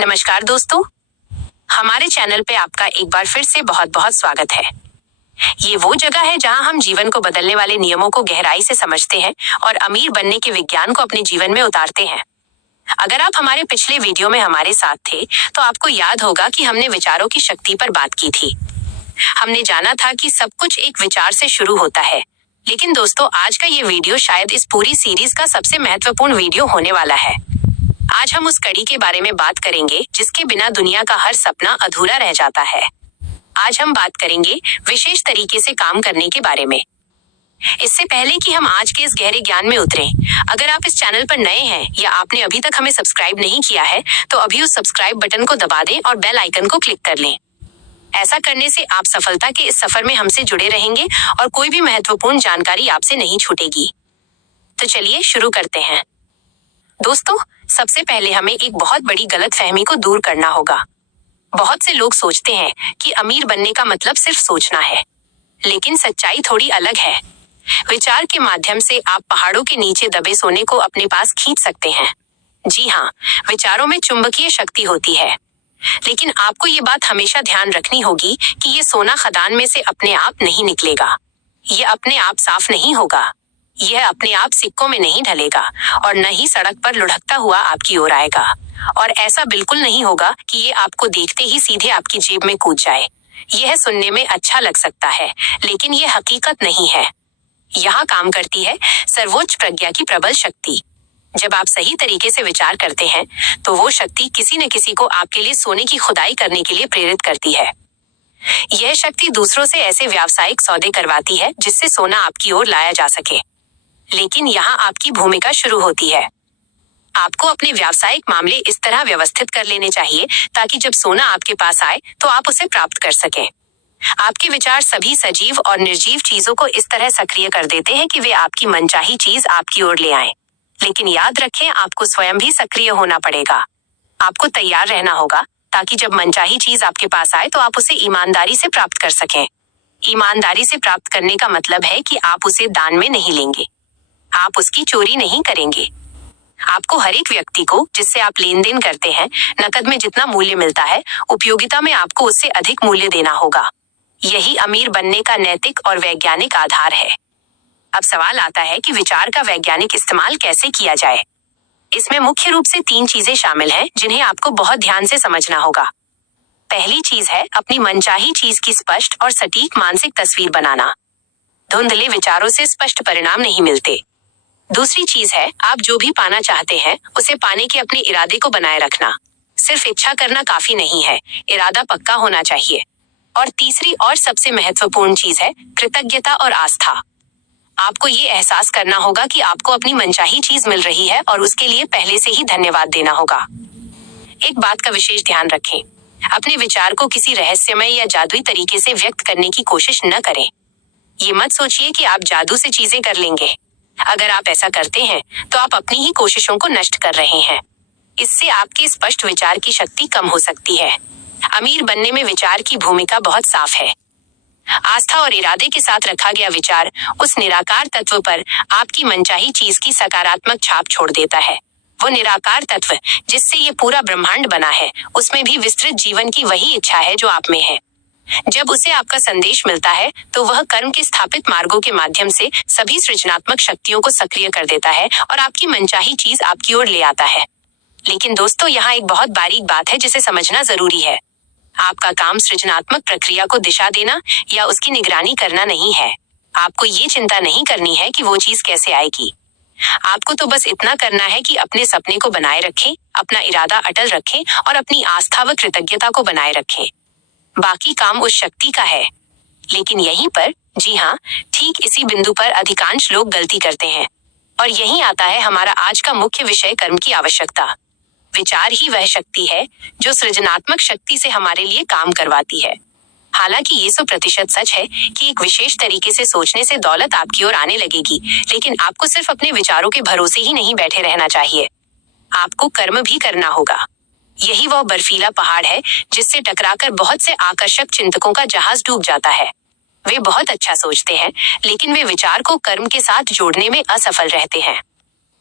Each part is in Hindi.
नमस्कार दोस्तों, हमारे चैनल पे आपका एक बार फिर से बहुत बहुत स्वागत है। ये वो जगह है जहां हम जीवन को बदलने वाले नियमों को गहराई से समझते हैं और अमीर बनने के विज्ञान को अपने जीवन में उतारते हैं। अगर आप हमारे पिछले वीडियो में हमारे साथ थे, तो आपको याद होगा कि हमने विचारों की शक्ति पर बात की थी। हमने जाना था कि सब कुछ एक विचार से शुरू होता है। लेकिन दोस्तों, आज का ये वीडियो शायद इस पूरी सीरीज का सबसे महत्वपूर्ण वीडियो होने वाला है। आज हम उस कड़ी के बारे में बात करेंगे जिसके बिना दुनिया का हर सपना अधूरा रह जाता है। आज हम बात करेंगे विशेष तरीके से काम करने के बारे में। इससे पहले कि हम आज के इस गहरे ज्ञान में उतरें, अगर आप इस चैनल पर नए हैं या आपने अभी तक हमें सब्सक्राइब नहीं किया है, तो अभी उस सब्सक्राइब बटन को दबा दें और बेल आइकन को क्लिक कर लें। ऐसा करने से आप सफलता के इस सफर में हमसे जुड़े रहेंगे और कोई भी महत्वपूर्ण जानकारी आपसे नहीं छूटेगी। तो चलिए शुरू करते हैं। दोस्तों, सबसे पहले हमें एक बहुत बड़ी गलतफहमी को दूर करना होगा। बहुत से लोग सोचते हैं कि अमीर बनने का मतलब सिर्फ सोचना है, लेकिन सच्चाई थोड़ी अलग है। विचार के माध्यम से आप पहाड़ों के नीचे दबे सोने को अपने पास खींच सकते हैं। जी हाँ, विचारों में चुंबकीय शक्ति होती है। लेकिन आपको ये बात हमेशा ध्यान रखनी होगी कि ये सोना खदान में से अपने आप नहीं निकलेगा। ये अपने आप साफ नहीं होगा। यह अपने आप सिक्कों में नहीं ढलेगा और न ही सड़क पर लुढ़कता हुआ आपकी ओर आएगा। और ऐसा बिल्कुल नहीं होगा कि ये आपको देखते ही सीधे आपकी जेब में कूद जाए। यह सुनने में अच्छा लग सकता है, लेकिन यह हकीकत नहीं है। यहाँ काम करती है सर्वोच्च प्रज्ञा की प्रबल शक्ति। जब आप सही तरीके से विचार करते हैं, तो वो शक्ति किसी न किसी को आपके लिए सोने की खुदाई करने के लिए प्रेरित करती है। यह शक्ति दूसरों से ऐसे व्यावसायिक सौदे करवाती है जिससे सोना आपकी ओर लाया जा सके। लेकिन यहाँ आपकी भूमिका शुरू होती है। आपको अपने व्यावसायिक मामले इस तरह व्यवस्थित कर लेने चाहिए ताकि जब सोना आपके पास आए तो आप उसे प्राप्त कर सकें। आपके विचार सभी सजीव और निर्जीव चीजों को इस तरह सक्रिय कर देते हैं कि वे आपकी मनचाही चीज आपकी ओर ले आएं। लेकिन याद रखें, आपको स्वयं भी सक्रिय होना पड़ेगा। आपको तैयार रहना होगा ताकि जब मनचाही चीज आपके पास आए तो आप उसे ईमानदारी से प्राप्त कर सकें। ईमानदारी से प्राप्त करने का मतलब है कि आप उसे दान में नहीं लेंगे, आप उसकी चोरी नहीं करेंगे। आपको हर एक व्यक्ति को जिससे आप लेन देन करते हैं, नकद में जितना मूल्य मिलता है, उपयोगिता में आपको उससे अधिक मूल्य देना होगा। यही अमीर बनने का नैतिक और वैज्ञानिक आधार है। अब सवाल आता है कि विचार का वैज्ञानिक इस्तेमाल कैसे किया जाए। इसमें मुख्य रूप से 3 चीजें शामिल हैं जिन्हें आपको बहुत ध्यान से समझना होगा। पहली चीज है अपनी मनचाही चीज की स्पष्ट और सटीक मानसिक तस्वीर बनाना। धुंधले विचारों से स्पष्ट परिणाम नहीं मिलते। दूसरी चीज है आप जो भी पाना चाहते हैं उसे पाने के अपने इरादे को बनाए रखना। सिर्फ इच्छा करना काफी नहीं है, इरादा पक्का होना चाहिए। और तीसरी और सबसे महत्वपूर्ण चीज है कृतज्ञता और आस्था। आपको ये एहसास करना होगा कि आपको अपनी मनचाही चीज मिल रही है और उसके लिए पहले से ही धन्यवाद देना होगा। एक बात का विशेष ध्यान रखें, अपने विचार को किसी रहस्यमय या जादुई तरीके से व्यक्त करने की कोशिश न करें। ये मत सोचिए कि आप जादू से चीजें कर लेंगे। अगर आप ऐसा करते हैं तो आप अपनी ही कोशिशों को नष्ट कर रहे हैं। इससे आपके स्पष्ट विचार की शक्ति कम हो सकती है। अमीर बनने में विचार की भूमिका बहुत साफ है। आस्था और इरादे के साथ रखा गया विचार उस निराकार तत्व पर आपकी मनचाही चीज की सकारात्मक छाप छोड़ देता है। वो निराकार तत्व जिससे ये पूरा ब्रह्मांड बना है, उसमें भी विस्तृत जीवन की वही इच्छा है जो आप में है। जब उसे आपका संदेश मिलता है तो वह कर्म के स्थापित मार्गों के माध्यम से सभी सृजनात्मक शक्तियों को सक्रिय कर देता है और आपकी मनचाही चीज आपकी ओर ले आता है। लेकिन दोस्तों, यहाँ एक बहुत बारीक बात है जिसे समझना जरूरी है। आपका काम सृजनात्मक प्रक्रिया को दिशा देना या उसकी निगरानी करना नहीं है। आपको ये चिंता नहीं करनी है कि वो चीज कैसे आएगी। आपको तो बस इतना करना है कि अपने सपने को बनाए रखें, अपना इरादा अटल रखें और अपनी आस्था व कृतज्ञता को बनाए रखें। बाकी काम उस शक्ति का है। लेकिन यहीं पर, जी हाँ, ठीक इसी बिंदु पर अधिकांश लोग गलती करते हैं। और यहीं आता है हमारा आज का मुख्य विषय, कर्म की आवश्यकता। विचार ही वह शक्ति है जो सृजनात्मक शक्ति से हमारे लिए काम करवाती है। हालांकि ये 100% सच है कि एक विशेष तरीके से सोचने से दौलत आपकी ओर आने लगेगी, लेकिन आपको सिर्फ अपने विचारों के भरोसे ही नहीं बैठे रहना चाहिए। आपको कर्म भी करना होगा। यही वह बर्फीला पहाड़ है जिससे टकराकर बहुत से आकर्षक चिंतकों का जहाज डूब जाता है। वे बहुत अच्छा सोचते हैं, लेकिन वे विचार को कर्म के साथ जोड़ने में असफल रहते हैं।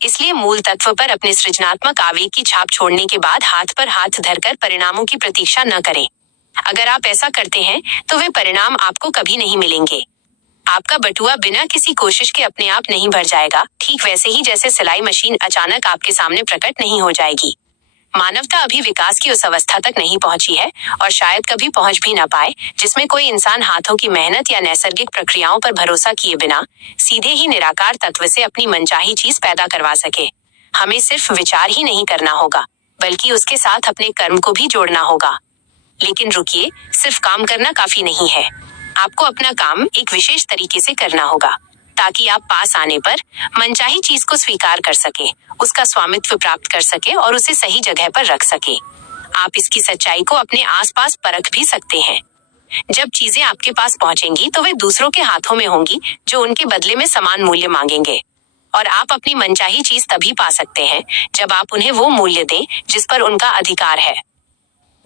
इसलिए मूल तत्व पर अपने सृजनात्मक आवेग की छाप छोड़ने के बाद हाथ पर हाथ धरकर परिणामों की प्रतीक्षा न करें। अगर आप ऐसा करते हैं तो वे परिणाम आपको कभी नहीं मिलेंगे। आपका बटुआ बिना किसी कोशिश के अपने आप नहीं भर जाएगा, ठीक वैसे ही जैसे सिलाई मशीन अचानक आपके सामने प्रकट नहीं हो जाएगी। मानवता अभी विकास की उस अवस्था तक नहीं पहुंची है और शायद कभी पहुंच भी न पाए जिसमें कोई इंसान हाथों की मेहनत या नैसर्गिक प्रक्रियाओं पर भरोसा किए बिना सीधे ही निराकार तत्व से अपनी मनचाही चीज पैदा करवा सके। हमें सिर्फ विचार ही नहीं करना होगा, बल्कि उसके साथ अपने कर्म को भी जोड़ना होगा। लेकिन रुकिए, सिर्फ काम करना काफी नहीं है। आपको अपना काम एक विशेष तरीके से करना होगा ताकि आप पास आने पर मनचाही चीज को स्वीकार कर सके, उसका स्वामित्व प्राप्त कर सके और उसे सही जगह पर रख सके। आप इसकी सच्चाई को अपने आसपास परख भी सकते हैं। जब चीजें आपके पास पहुंचेंगी तो वे दूसरों के हाथों में होंगी जो उनके बदले में समान मूल्य मांगेंगे। और आप अपनी मनचाही चीज तभी पा सकते हैं जब आप उन्हें वो मूल्य दें जिस पर उनका अधिकार है।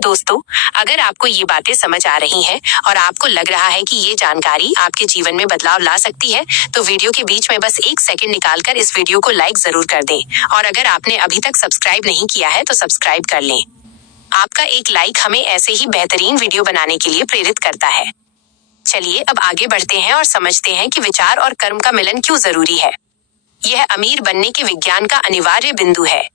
दोस्तों, अगर आपको ये बातें समझ आ रही हैं और आपको लग रहा है कि ये जानकारी आपके जीवन में बदलाव ला सकती है, तो वीडियो के बीच में बस 1 सेकंड निकालकर इस वीडियो को लाइक जरूर कर दें। और अगर आपने अभी तक सब्सक्राइब नहीं किया है तो सब्सक्राइब कर लें। आपका एक लाइक हमें ऐसे ही बेहतरीन वीडियो बनाने के लिए प्रेरित करता है। चलिए अब आगे बढ़ते हैं और समझते हैं कि विचार और कर्म का मिलन क्यों जरूरी है। यह अमीर बनने के विज्ञान का अनिवार्य बिंदु है।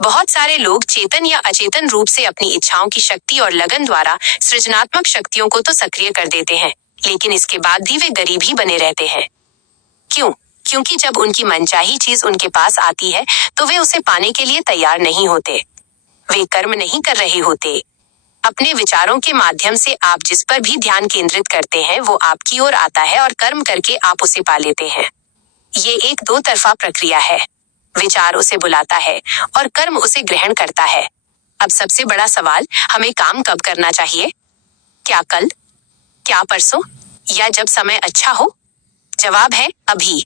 बहुत सारे लोग चेतन या अचेतन रूप से अपनी इच्छाओं की शक्ति और लगन द्वारा सृजनात्मक शक्तियों को तो सक्रिय कर देते हैं, लेकिन इसके बाद भी वे गरीब ही बने रहते हैं। क्यों? क्योंकि जब उनकी मनचाही चीज उनके पास आती है तो वे उसे पाने के लिए तैयार नहीं होते। वे कर्म नहीं कर रहे होते। अपने विचारों के माध्यम से आप जिस पर भी ध्यान केंद्रित करते हैं वो आपकी ओर आता है और कर्म करके आप उसे पा लेते हैं। ये एक दो तरफा प्रक्रिया है। विचार उसे बुलाता है और कर्म उसे ग्रहण करता है। अब सबसे बड़ा सवाल, हमें काम कब करना चाहिए? क्या कल? क्या परसों? या जब समय अच्छा हो? जवाब है अभी,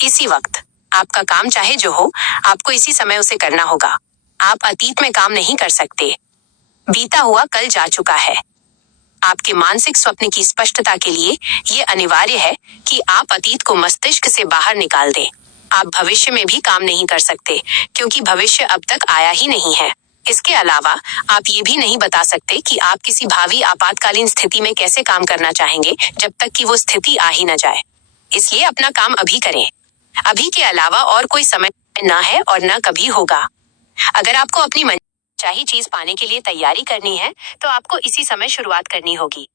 इसी वक्त। आपका काम चाहे जो हो, आपको इसी समय उसे करना होगा। आप अतीत में काम नहीं कर सकते। बीता हुआ कल जा चुका है। आपके मानसिक स्वप्न की स्पष्टता के लिए ये अनिवार्य है कि आप अतीत को मस्तिष्क से बाहर निकाल दें। आप भविष्य में भी काम नहीं कर सकते क्योंकि भविष्य अब तक आया ही नहीं है। इसके अलावा आप ये भी नहीं बता सकते कि आप किसी भावी आपातकालीन स्थिति में कैसे काम करना चाहेंगे जब तक कि वो स्थिति आ ही न जाए। इसलिए अपना काम अभी करें। अभी के अलावा और कोई समय न है और न कभी होगा। अगर आपको अपनी मनचाही चीज पाने के लिए तैयारी करनी है तो आपको इसी समय शुरुआत करनी होगी।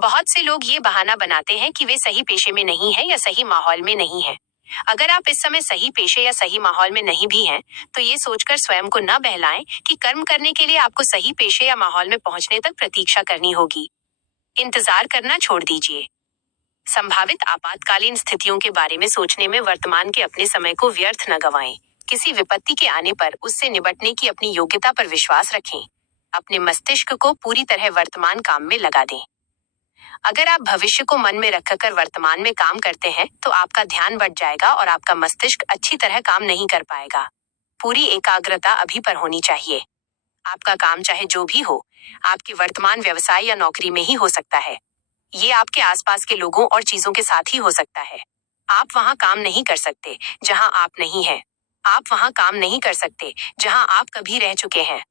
बहुत से लोग ये बहाना बनाते हैं कि वे सही पेशे में नहीं है या सही माहौल में नहीं है। अगर आप इस समय सही पेशे या सही माहौल में नहीं भी हैं, तो ये सोचकर स्वयं को न बहलाएं कि कर्म करने के लिए आपको सही पेशे या माहौल में पहुंचने तक प्रतीक्षा करनी होगी। इंतजार करना छोड़ दीजिए। संभावित आपातकालीन स्थितियों के बारे में सोचने में वर्तमान के अपने समय को व्यर्थ न गंवाएं। किसी विपत्ति के आने पर उससे निपटने की अपनी योग्यता पर विश्वास रखें। अपने मस्तिष्क को पूरी तरह वर्तमान काम में लगा दें। अगर आप भविष्य को मन में रखकर वर्तमान में काम करते हैं तो आपका ध्यान बढ़ जाएगा और आपका मस्तिष्क अच्छी तरह काम नहीं कर पाएगा। पूरी एकाग्रता अभी पर होनी चाहिए। आपका काम चाहे जो भी हो, आपके वर्तमान व्यवसाय या नौकरी में ही हो सकता है। ये आपके आसपास के लोगों और चीजों के साथ ही हो सकता है। आप वहां काम नहीं कर सकते जहां आप नहीं हैं। आप वहां काम नहीं कर सकते जहां आप कभी रह चुके हैं।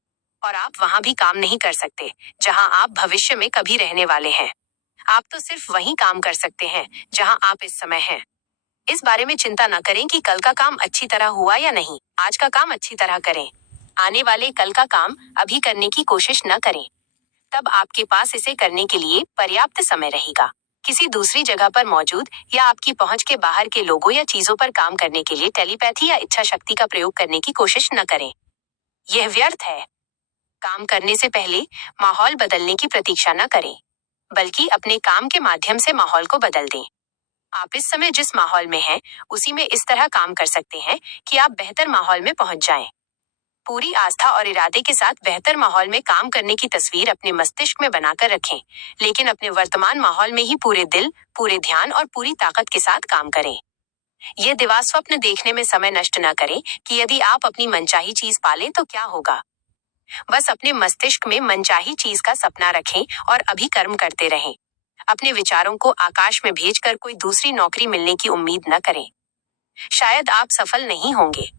और आप वहां भी काम नहीं कर सकते जहां आप भविष्य में कभी रहने वाले हैं। आप तो सिर्फ वहीं काम कर सकते हैं जहां आप इस समय हैं। इस बारे में चिंता न करें कि कल का काम अच्छी तरह हुआ या नहीं। आज का काम अच्छी तरह करें। आने वाले कल का काम अभी करने की कोशिश न करें। तब आपके पास इसे करने के लिए पर्याप्त समय रहेगा। किसी दूसरी जगह पर मौजूद या आपकी पहुंच के बाहर के लोगों या चीजों पर काम करने के लिए टेलीपैथी या इच्छा शक्ति का प्रयोग करने की कोशिश न करें। यह व्यर्थ है। काम करने से पहले माहौल बदलने की प्रतीक्षा न करें, बल्कि अपने काम के माध्यम से माहौल को बदल दें। आप इस समय जिस माहौल में हैं, उसी में इस तरह काम कर सकते हैं कि आप बेहतर माहौल में पहुंच जाएं। पूरी आस्था और इरादे के साथ बेहतर माहौल में काम करने की तस्वीर अपने मस्तिष्क में बनाकर रखें, लेकिन अपने वर्तमान माहौल में ही पूरे दिल, पूरे ध्यान और पूरी ताकत के साथ काम करें। ये दिवा स्वप्न देखने में समय नष्ट न करें कि यदि आप अपनी मनचाही चीज पालें तो क्या होगा। बस अपने मस्तिष्क में मनचाही चीज का सपना रखें और अभी कर्म करते रहें। अपने विचारों को आकाश में भेजकर कोई दूसरी नौकरी मिलने की उम्मीद न करें। शायद आप सफल नहीं होंगे।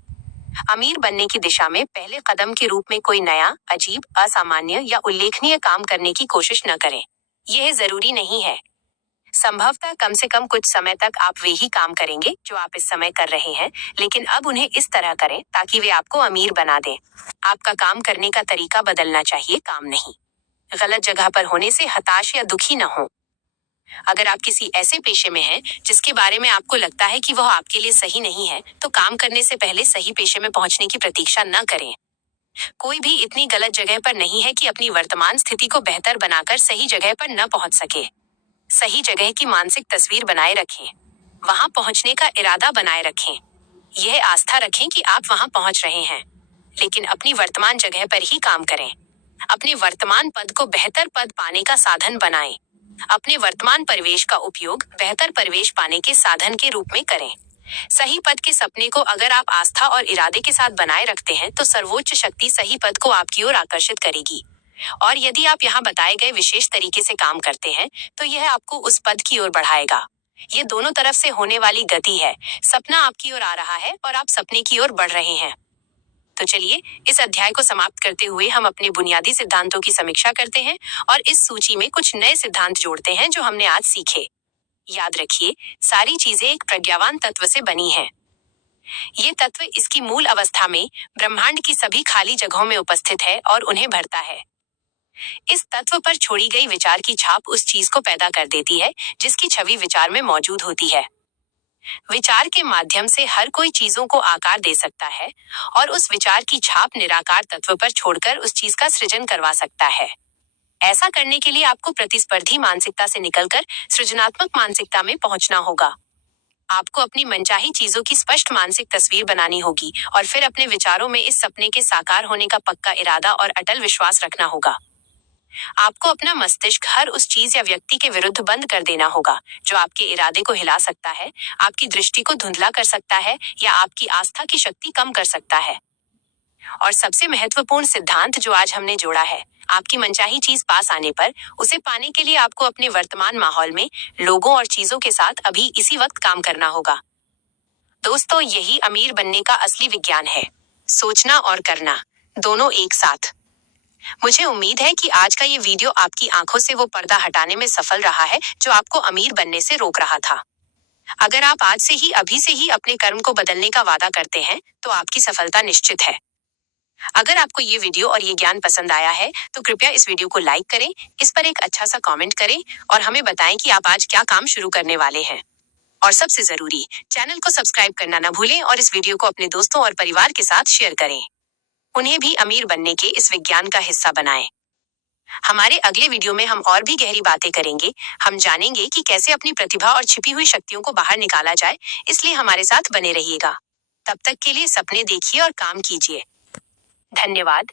अमीर बनने की दिशा में पहले कदम के रूप में कोई नया, अजीब, असामान्य या उल्लेखनीय काम करने की कोशिश न करें। यह जरूरी नहीं है। संभवतः कम से कम कुछ समय तक आप वे ही काम करेंगे जो आप इस समय कर रहे हैं, लेकिन अब उन्हें इस तरह करें ताकि वे आपको अमीर बना दें। आपका काम करने का तरीका बदलना चाहिए, काम नहीं। गलत जगह पर होने से हताश या दुखी न हो। अगर आप किसी ऐसे पेशे में हैं जिसके बारे में आपको लगता है कि वह आपके लिए सही नहीं है, तो काम करने से पहले सही पेशे में पहुंचने की प्रतीक्षा न करें। कोई भी इतनी गलत जगह पर नहीं है कि अपनी वर्तमान स्थिति को बेहतर बनाकर सही जगह पर न पहुंच सके। सही जगह की मानसिक तस्वीर बनाए रखें। वहां पहुंचने का इरादा बनाए रखें। यह आस्था रखें कि आप वहां पहुंच रहे हैं, लेकिन अपनी वर्तमान जगह पर ही काम करें। अपने वर्तमान पद को बेहतर पद पाने का साधन बनाएं। अपने वर्तमान परिवेश का उपयोग बेहतर परिवेश पाने के साधन के रूप में करें। सही पद के सपने को अगर आप आस्था और इरादे के साथ बनाए रखते हैं तो सर्वोच्च शक्ति सही पद को आपकी ओर आकर्षित करेगी। और यदि आप यहाँ बताए गए विशेष तरीके से काम करते हैं तो यह आपको उस पद की ओर बढ़ाएगा। ये दोनों तरफ से होने वाली गति है। सपना आपकी ओर आ रहा है और आप सपने की ओर बढ़ रहे हैं। तो चलिए इस अध्याय को समाप्त करते हुए हम अपने बुनियादी सिद्धांतों की समीक्षा करते हैं और इस सूची में कुछ नए सिद्धांत जोड़ते हैं जो हमने आज सीखे। याद रखिए, सारी चीजें एक प्रज्ञावान तत्व से बनी हैं। ये तत्व इसकी मूल अवस्था में ब्रह्मांड की सभी खाली जगहों में उपस्थित है और उन्हें भरता है। इस तत्व पर छोड़ी गई विचार की छाप उस चीज को पैदा कर देती है जिसकी छवि विचार में मौजूद होती है। विचार के माध्यम से हर कोई चीजों को आकार दे सकता है और उस विचार की छाप निराकार तत्व पर छोड़कर उस चीज का सृजन करवा सकता है। ऐसा करने के लिए आपको प्रतिस्पर्धी मानसिकता से निकलकर सृजनात्मक मानसिकता में पहुंचना होगा। आपको अपनी मनचाही चीजों की स्पष्ट मानसिक तस्वीर बनानी होगी और फिर अपने विचारों में इस सपने के साकार होने का पक्का इरादा और अटल विश्वास रखना होगा। आपको अपना मस्तिष्क हर उस चीज या व्यक्ति के विरुद्ध बंद कर देना होगा जो आपके इरादे को हिला सकता है, आपकी दृष्टि को धुंधला कर सकता है या आपकी आस्था की शक्ति कम कर सकता है। और सबसे महत्वपूर्ण सिद्धांत जो आज हमने जोड़ा है, आपकी मनचाही चीज पास आने पर उसे पाने के लिए आपको अपने वर्तमान माहौल में लोगों और चीजों के साथ अभी इसी वक्त काम करना होगा। दोस्तों, यही अमीर बनने का असली विज्ञान है। सोचना और करना, दोनों एक साथ। मुझे उम्मीद है कि आज का ये वीडियो आपकी आंखों से वो पर्दा हटाने में सफल रहा है जो आपको अमीर बनने से रोक रहा था। अगर आप आज से ही, अभी से ही अपने कर्म को बदलने का वादा करते हैं तो आपकी सफलता निश्चित है। अगर आपको ये वीडियो और ये ज्ञान पसंद आया है तो कृपया इस वीडियो को लाइक करें, इस पर एक अच्छा सा कमेंट करें और हमें बताएं कि आप आज क्या काम शुरू करने वाले हैं। और सबसे जरूरी, चैनल को सब्सक्राइब करना न भूलें और इस वीडियो को अपने दोस्तों और परिवार के साथ शेयर करें। उन्हें भी अमीर बनने के इस विज्ञान का हिस्सा बनाएं। हमारे अगले वीडियो में हम और भी गहरी बातें करेंगे। हम जानेंगे कि कैसे अपनी प्रतिभा और छिपी हुई शक्तियों को बाहर निकाला जाए, इसलिए हमारे साथ बने रहिएगा। तब तक के लिए सपने देखिए और काम कीजिए। धन्यवाद।